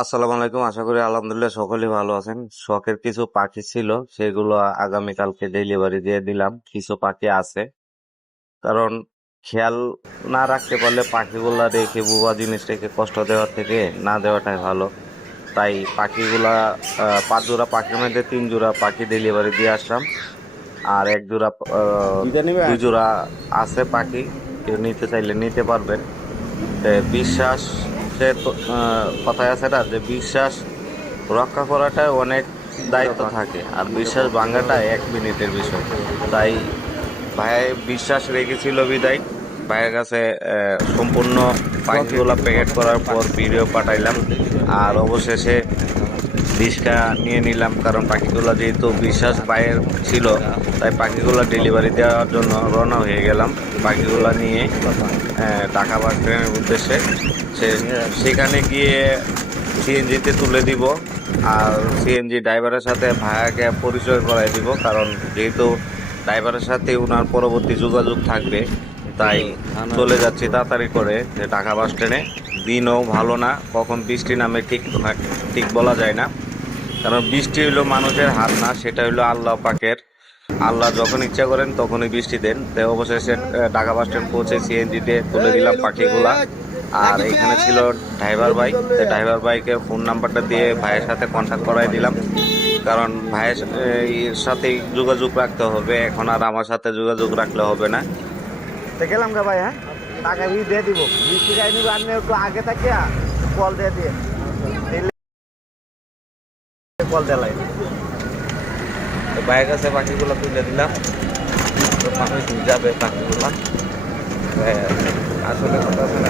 আসসালামু আলাইকুম। আশা করি আলহামদুলিল্লাহ সকলেই ভালো আছেন। শখের কিছু পাখি ছিল সেগুলো আগামীকালকে ডেলিভারি দিয়ে দিলাম। কিছু পাখি আছে। কারণ খেয়াল না রাখতে পারলে পাখিগুলা রেখে বুবা জিনিস রেখে কষ্ট দেওয়ার থেকে না দেওয়াটাই ভালো। তাই পাখিগুলা পাঁচ জোড়া পাখির মধ্যে তিন জোড়া পাখি ডেলিভারি দিয়ে আসলাম। আর এক জোড়া দুই জোড়া আছে পাখি। কেউ নিতে চাইলে নিতে পারবেন। বিশ্বাস তো, কথায় আছে না যে বিশ্বাস রক্ষা করাটা অনেক দায়িত্ব থাকে আর বিশ্বাস ভাঙাটা এক মিনিটের বিষয়। তাই ভাই বিশ্বাস রেখেছিল বিদায়। ভাইয়ের কাছে সম্পূর্ণ পাখিগুলো প্যাকেট করার পর ভিডিও পাঠাইলাম। আর অবশেষে বিষটা নিয়ে নিলাম, কারণ পাখিগুলো যেহেতু বিশ্বাস বাইরের ছিল, তাই পাখিগুলো ডেলিভারি দেওয়ার জন্য রওনা হয়ে গেলাম। পাখিগুলো নিয়ে টাকা বাস ট্রেনের উদ্দেশ্যে। সে, সেখানে গিয়ে সিএনজিতে তুলে দিব, আর সিএনজি ড্রাইভারের সাথে ভাইয়াকে পরিচয় করাই দিব, কারণ যেহেতু ড্রাইভারের সাথে ওনার পরবর্তী যোগাযোগ থাকবে, তাই চলে যাচ্ছি তাড়াতাড়ি করে যে ঢাকা বাস স্ট্যান্ডে। দিনও ভালো না, কখন বৃষ্টি নামে ঠিক ঠিক বলা যায় না। কারণ বৃষ্টি হইল মানুষের হাত না, সেটা হইল আল্লাহ পাকের। আল্লাহ যখন ইচ্ছা করেন তখনই বৃষ্টি দেন। অবশেষে ঢাকা বাস স্ট্যান্ড পৌঁছে সিএনজি দিয়ে তুলে দিলাম পাখিগুলা। আর এখানে ছিল ড্রাইভার ভাই ড্রাইভার ভাইকে ফোন নাম্বারটা দিয়ে ভাইয়ের সাথে কন্ট্যাক্ট করাই দিলাম। কারণ ভাইয়ের সাথে যোগাযোগ রাখতে হবে। এখন আর আমার সাথে যোগাযোগ রাখলে হবে না। গেলাম গা ভাই হ্যাঁ? টাকা দিয়ে দিব। বৃষ্টি আগে থাকে কল দিয়ে দিয়ে। কল দেলাই তো আছে কাছে পাখিগুলো তুলে দিলাম, তো মানুষ যাবে পাখিগুলো আসলে কথা আছে না।